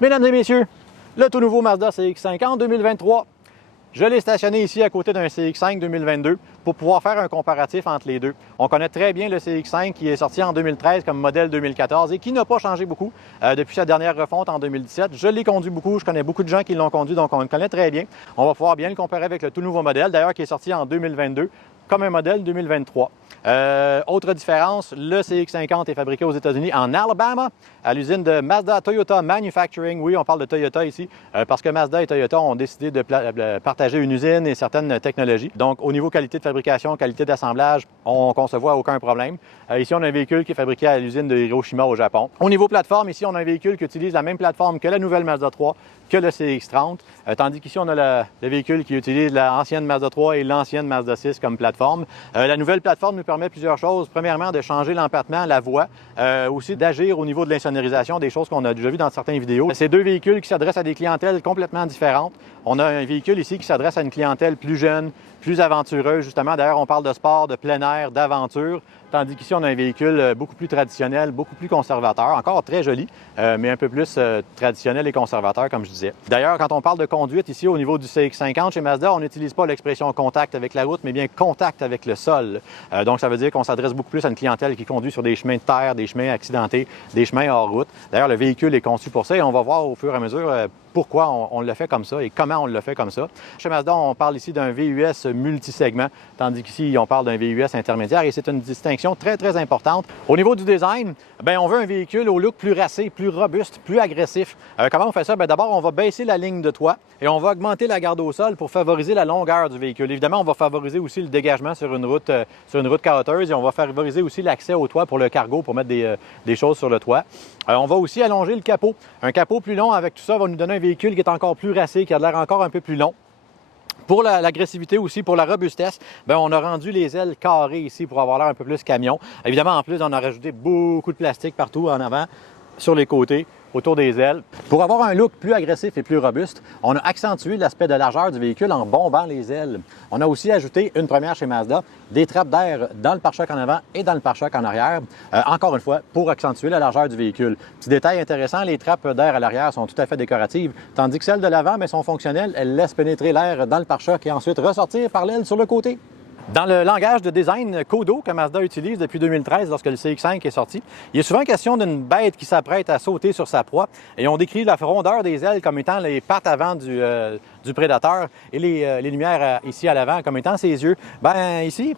Mesdames et messieurs, le tout nouveau Mazda CX-5 en 2023. Je l'ai stationné ici à côté d'un CX-5 2022 pour pouvoir faire un comparatif entre les deux. On connaît très bien le CX-5 qui est sorti en 2013 comme modèle 2014 et qui n'a pas changé beaucoup depuis sa dernière refonte en 2017. Je l'ai conduit beaucoup, je connais beaucoup de gens qui l'ont conduit, donc on le connaît très bien. On va pouvoir bien le comparer avec le tout nouveau modèle, d'ailleurs qui est sorti en 2022 comme un modèle 2023. Autre différence, le CX-50 est fabriqué aux États-Unis en Alabama, à l'usine de Mazda Toyota Manufacturing. Oui, on parle de Toyota ici, parce que Mazda et Toyota ont décidé de partager une usine et certaines technologies. Donc, au niveau qualité de fabrication, qualité d'assemblage, on ne concevoit aucun problème. Ici, on a un véhicule qui est fabriqué à l'usine de Hiroshima au Japon. Au niveau plateforme, ici, on a un véhicule qui utilise la même plateforme que la nouvelle Mazda 3, que le CX-30, tandis qu'ici, on a le véhicule qui utilise l'ancienne Mazda 3 et l'ancienne Mazda 6 comme plateforme. La nouvelle plateforme nous permet plusieurs choses. Premièrement, de changer l'empattement, la voie, aussi d'agir au niveau de l'insonorisation, des choses qu'on a déjà vues dans certaines vidéos. C'est deux véhicules qui s'adressent à des clientèles complètement différentes. On a un véhicule ici qui s'adresse à une clientèle plus jeune, plus aventureuse, justement. D'ailleurs, on parle de sport, de plein air, d'aventure, tandis qu'ici, on a un véhicule beaucoup plus traditionnel, beaucoup plus conservateur, encore très joli, mais un peu plus traditionnel et conservateur, comme je disais. D'ailleurs, quand on parle de conduite ici, au niveau du CX-50, chez Mazda, on n'utilise pas l'expression contact avec la route, mais bien contact avec le sol. Donc, ça veut dire qu'on s'adresse beaucoup plus à une clientèle qui conduit sur des chemins de terre, des chemins accidentés, des chemins hors route. D'ailleurs, le véhicule est conçu pour ça et on va voir au fur et à mesure pourquoi on le fait comme ça et comment on le fait comme ça. Chez Mazda, on parle ici d'un VUS multisegment, tandis qu'ici, on parle d'un VUS intermédiaire et c'est une distinction très, très importante. Au niveau du design, bien, on veut un véhicule au look plus racé, plus robuste, plus agressif. Comment on fait ça? Bien, d'abord, on va baisser la ligne de toit et on va augmenter la garde au sol pour favoriser la longueur du véhicule. Évidemment, on va favoriser aussi le dégagement sur une route caroteuse et on va favoriser aussi l'accès au toit pour le cargo, pour mettre des choses sur le toit. On va aussi allonger le capot. Un capot plus long avec tout ça va nous donner un véhicule qui est encore plus racé, qui a l'air encore un peu plus long. Pour l'agressivité aussi, pour la robustesse, bien, on a rendu les ailes carrées ici pour avoir l'air un peu plus camion. Évidemment, en plus, on a rajouté beaucoup de plastique partout en avant, sur les côtés, autour des ailes. Pour avoir un look plus agressif et plus robuste, on a accentué l'aspect de largeur du véhicule en bombant les ailes. On a aussi ajouté, une première chez Mazda, des trappes d'air dans le pare-choc en avant et dans le pare-choc en arrière, encore une fois, pour accentuer la largeur du véhicule. Petit détail intéressant, les trappes d'air à l'arrière sont tout à fait décoratives, tandis que celles de l'avant sont fonctionnelles, elles laissent pénétrer l'air dans le pare-choc et ensuite ressortir par l'aile sur le côté. Dans le langage de design Kodo que Mazda utilise depuis 2013 lorsque le CX-5 est sorti, il est souvent question d'une bête qui s'apprête à sauter sur sa proie et on décrit la rondeur des ailes comme étant les pattes avant du prédateur et les lumières ici à l'avant comme étant ses yeux. Bien ici,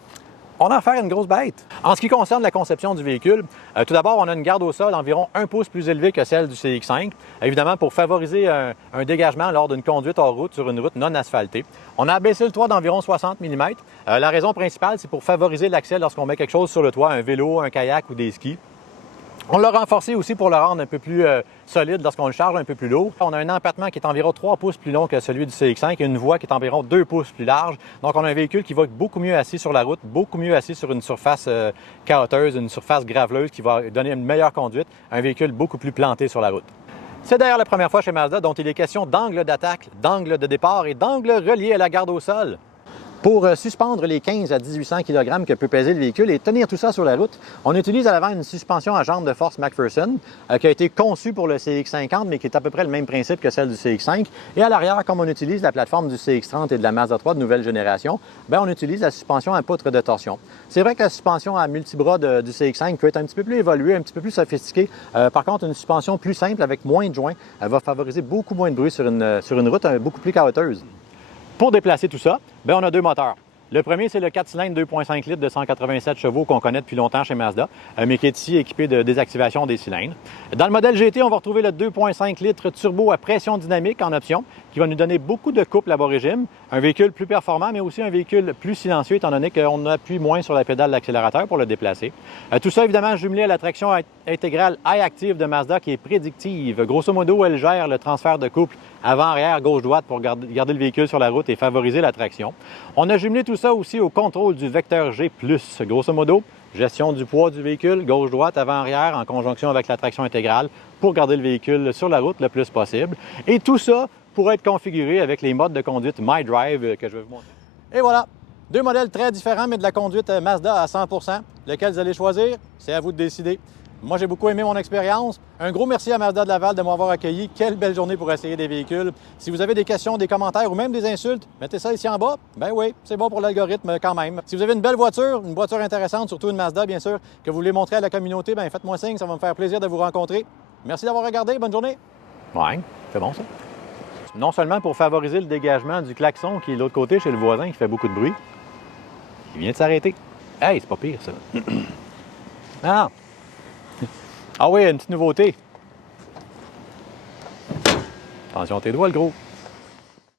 on a affaire à une grosse bête. En ce qui concerne la conception du véhicule, tout d'abord, on a une garde au sol environ 1 pouce plus élevée que celle du CX-5, évidemment pour favoriser un dégagement lors d'une conduite hors route sur une route non asphaltée. On a abaissé le toit d'environ 60 mm. La raison principale, c'est pour favoriser l'accès lorsqu'on met quelque chose sur le toit, un vélo, un kayak ou des skis. On l'a renforcé aussi pour le rendre un peu plus solide lorsqu'on le charge un peu plus lourd. On a un empattement qui est environ 3 pouces plus long que celui du CX-5 et une voie qui est environ 2 pouces plus large. Donc, on a un véhicule qui va être beaucoup mieux assis sur la route, beaucoup mieux assis sur une surface caroteuse, une surface graveleuse qui va donner une meilleure conduite, un véhicule beaucoup plus planté sur la route. C'est d'ailleurs la première fois chez Mazda dont il est question d'angle d'attaque, d'angle de départ et d'angle relié à la garde au sol. Pour suspendre les 15 à 1800 kg que peut peser le véhicule et tenir tout ça sur la route, on utilise à l'avant une suspension à jambes de force McPherson qui a été conçue pour le CX-50, mais qui est à peu près le même principe que celle du CX-5. Et à l'arrière, comme on utilise la plateforme du CX-30 et de la Mazda 3 de nouvelle génération, bien, on utilise la suspension à poutre de torsion. C'est vrai que la suspension à multibras du CX-5 peut être un petit peu plus évoluée, un petit peu plus sophistiquée. Par contre, une suspension plus simple avec moins de joints va favoriser beaucoup moins de bruit sur une route beaucoup plus caroteuse. Pour déplacer tout ça, bien, on a deux moteurs. Le premier, c'est le 4 cylindres 2,5 litres de 187 chevaux qu'on connaît depuis longtemps chez Mazda, mais qui est ici équipé de désactivation des cylindres. Dans le modèle GT, on va retrouver le 2,5 litres turbo à pression dynamique en option, qui va nous donner beaucoup de couple à bas régime, un véhicule plus performant, mais aussi un véhicule plus silencieux, étant donné qu'on appuie moins sur la pédale d'accélérateur pour le déplacer. Tout ça, évidemment, jumelé à la traction intégrale iActive de Mazda, qui est prédictive. Grosso modo, elle gère le transfert de couple avant-arrière, gauche-droite pour garder le véhicule sur la route et favoriser la traction. On a jumelé tout ça aussi au contrôle du vecteur G+. Grosso modo, gestion du poids du véhicule, gauche-droite, avant-arrière, en conjonction avec la traction intégrale pour garder le véhicule sur la route le plus possible. Et tout ça pourrait être configuré avec les modes de conduite MyDrive que je vais vous montrer. Et voilà, deux modèles très différents, mais de la conduite Mazda à 100%. Lequel vous allez choisir, c'est à vous de décider. Moi, j'ai beaucoup aimé mon expérience. Un gros merci à Mazda de Laval de m'avoir accueilli. Quelle belle journée pour essayer des véhicules. Si vous avez des questions, des commentaires ou même des insultes, mettez ça ici en bas. Ben oui, c'est bon pour l'algorithme quand même. Si vous avez une belle voiture, une voiture intéressante, surtout une Mazda, bien sûr, que vous voulez montrer à la communauté, ben faites-moi signe, ça va me faire plaisir de vous rencontrer. Merci d'avoir regardé. Bonne journée. Ouais, c'est bon ça. Non seulement pour favoriser le dégagement du klaxon qui est de l'autre côté chez le voisin qui fait beaucoup de bruit, il vient de s'arrêter. Hey, c'est pas pire ça. Ah! Ah oui, une petite nouveauté. Attention à tes doigts, le gros.